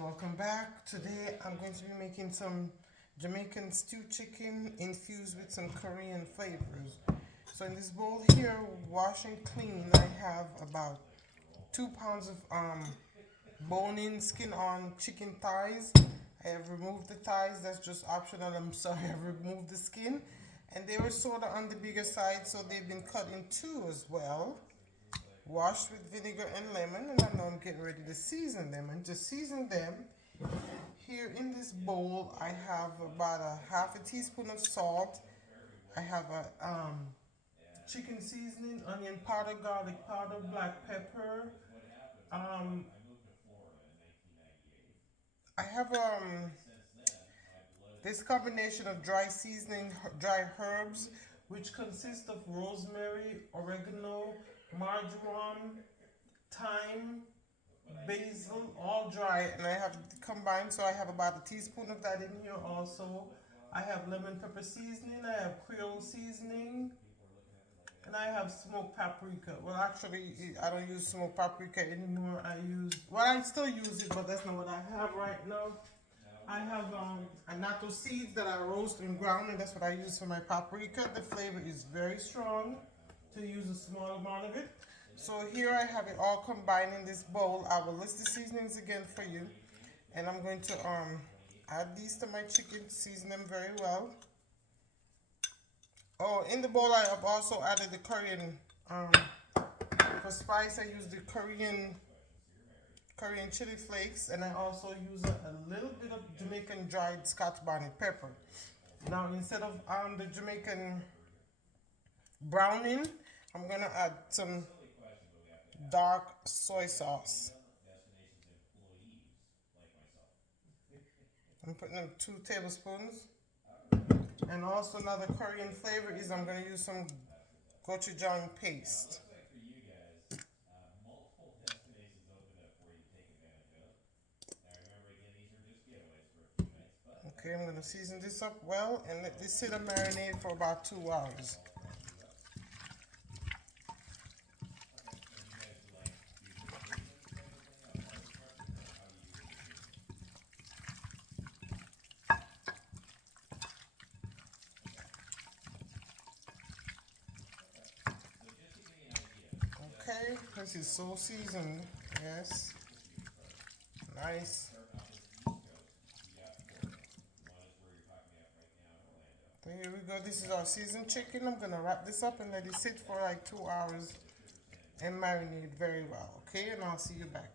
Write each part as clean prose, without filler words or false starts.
welcome back. Today I'm going to be making some Jamaican stew chicken infused with some Korean flavors. So in this bowl here, wash and clean, I have about 2 pounds of bone-in, skin-on chicken thighs. I have removed the thighs, that's just optional, I'm sorry, I've removed the skin. And they were sort of on the bigger side, so they've been cut in two as well. Washed with vinegar and lemon, and now I'm getting ready to season them. And to season them, here in this bowl, I have about a half a teaspoon of salt. I have a chicken seasoning, onion powder, garlic powder, black pepper. Um, I have this combination of dry seasoning, dry herbs, which consist of rosemary, oregano, marjoram, thyme, basil, all dry, and I have combined, so I have about a teaspoon of that in here also. I have lemon pepper seasoning, I have Creole seasoning, and I have smoked paprika. Well, actually, I don't use smoked paprika anymore. I still use it, but that's not what I have right now. I have annatto seeds that I roast and ground, and that's what I use for my paprika. The flavor is very strong, to use a small amount of it. So here I have it all combined in this bowl. I will list the seasonings again for you, and I'm going to add these to my chicken, season them very well. Oh, in the bowl I have also added the Korean, for spice I use the Korean chili flakes, and I also use a little bit of Jamaican dried Scotch bonnet pepper. Now instead of the Jamaican browning, I'm gonna add some dark soy sauce. I'm putting in 2 tablespoons. And also another Korean flavor is I'm gonna use some gochujang paste. Okay, I'm gonna season this up well and let this sit and marinate for about 2 hours. Okay, this is so seasoned. Yes, nice. So here we go. This is our seasoned chicken. I'm gonna wrap this up and let it sit for like 2 hours and marinate very well. Okay, and I'll see you back.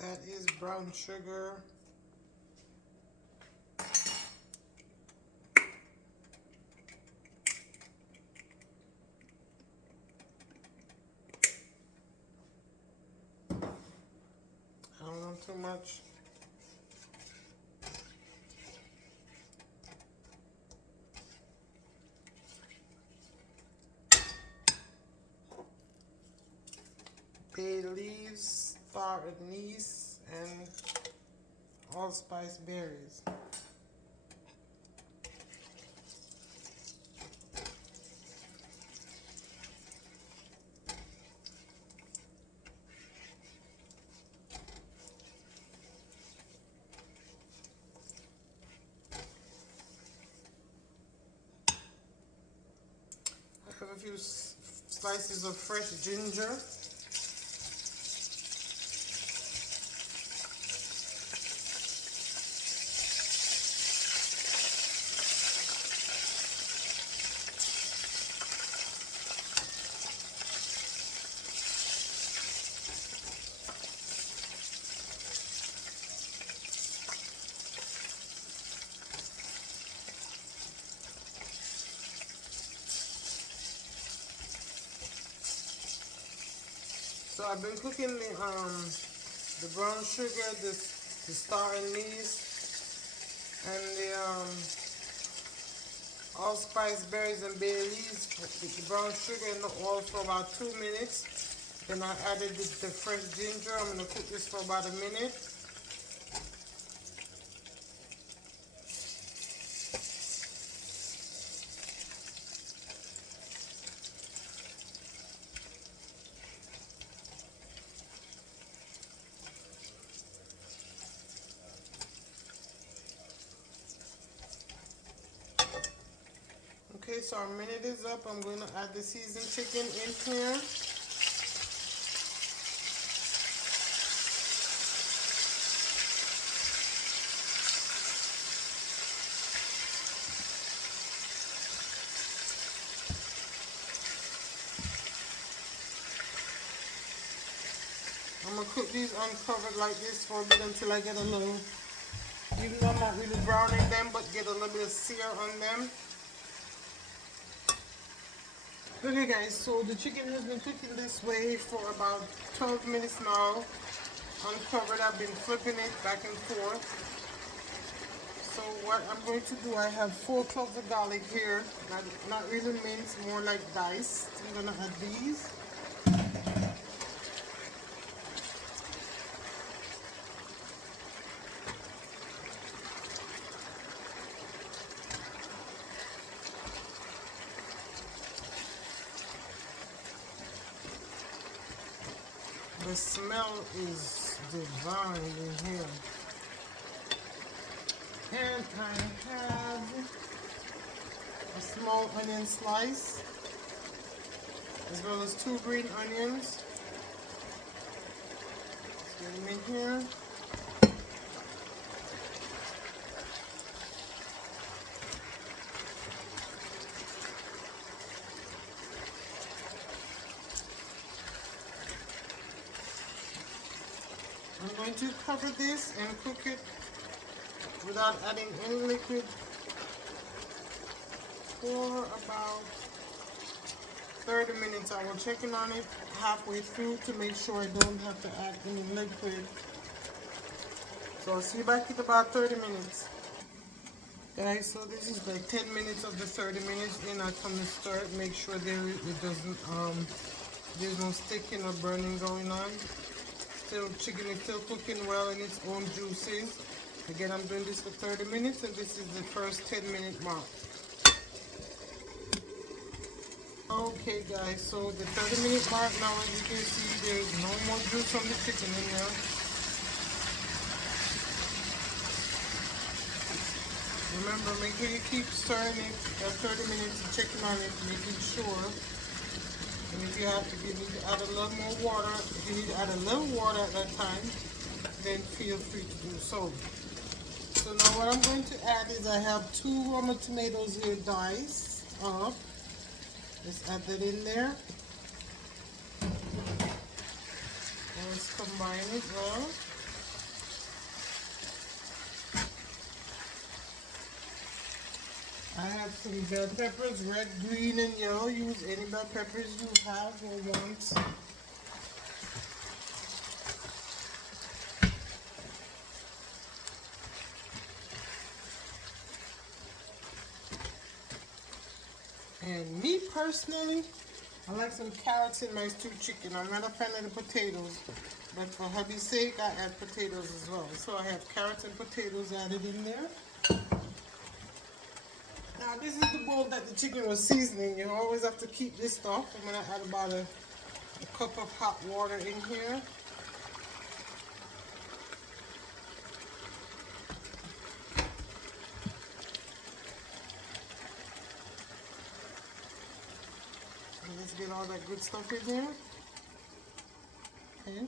That is brown sugar. I don't want too much. Bay leaves, star anise, and allspice berries. I have a few slices of fresh ginger. So I've been cooking the brown sugar, the star anise, and the allspice berries and bay leaves with the brown sugar in the oil for about 2 minutes. Then I added the fresh ginger. I'm going to cook this for about a minute. Okay, so our minute is up. I'm going to add the seasoned chicken in here. I'm going to cook these uncovered like this for a bit until I get a little, even though I'm not really browning them, but get a little bit of sear on them. Okay guys, so the chicken has been cooking this way for about 12 minutes now. Uncovered, I've been flipping it back and forth. So what I'm going to do, I have 4 cloves of garlic here, not really minced, more like diced. I'm going to add these. The smell is divine in here. And I have a small onion slice, as well as 2 green onions. Let's get them in here. I'm going to cover this and cook it without adding any liquid for about 30 minutes. I will check in on it halfway through to make sure I don't have to add any liquid. So I'll see you back in about 30 minutes. Guys, so this is like 10 minutes of the 30 minutes. Then I come to stir it, make sure it doesn't there's no sticking or burning going on. Still, chicken is still cooking well in its own juices. Again, I'm doing this for 30 minutes, and this is the first 10-minute mark. Okay, guys, so the 30-minute mark now, as you can see, there's no more juice from the chicken in there. Remember, make sure you keep stirring it at 30 minutes and checking on it, making sure. And if you need to add a little more water, if you need to add a little water at that time, then feel free to do so. So now what I'm going to add is I have 2 Roma tomatoes here diced up. Let's add that in there. And let's combine it well. I have some bell peppers, red, green, and yellow. Use any bell peppers you have or want. And me personally, I like some carrots in my stewed chicken. I'm not a fan of the potatoes, but for hubby's sake, I add potatoes as well. So I have carrots and potatoes added in there. Now this is the bowl that the chicken was seasoning. You always have to keep this stuff. I'm going to add about a cup of hot water in here. And let's get all that good stuff in here. Okay.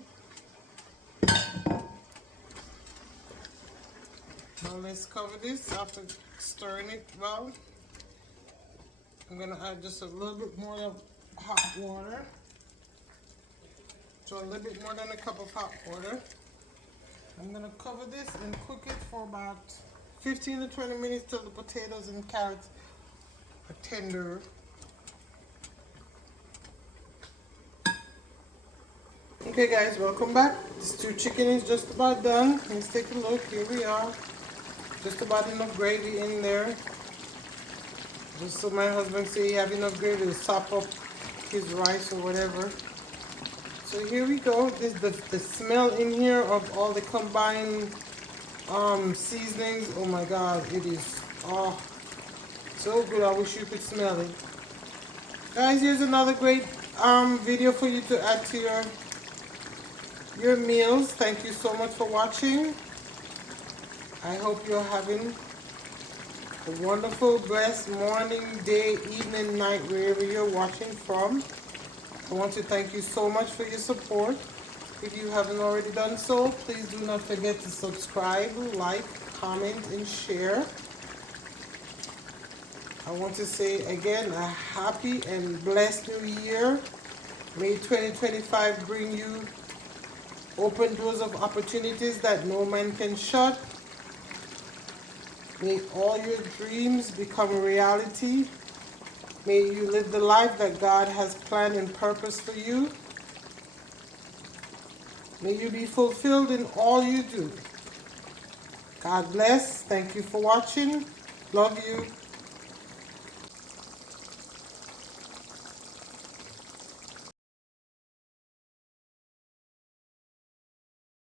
Now let's cover this after stirring it well. I'm going to add just a little bit more of hot water. So a little bit more than a cup of hot water. I'm going to cover this and cook it for about 15 to 20 minutes till the potatoes and carrots are tender. Okay guys, welcome back. The stew chicken is just about done. Let's take a look. Here we are. Just about enough gravy in there. Just so my husband say he have enough gravy to sop up his rice or whatever. So here we go. This the smell in here of all the combined seasonings. Oh my god, it is so good. I wish you could smell it. Guys, here's another great video for you to add to your meals. Thank you so much for watching. I hope you're having a wonderful, blessed morning, day, evening, night, wherever you're watching from. I want to thank you so much for your support. If you haven't already done so, please do not forget to subscribe, like, comment, and share. I want to say again a happy and blessed new year. May 2025 bring you open doors of opportunities that no man can shut. May all your dreams become a reality. May you live the life that God has planned and purposed for you. May you be fulfilled in all you do. God bless. Thank you for watching. Love you.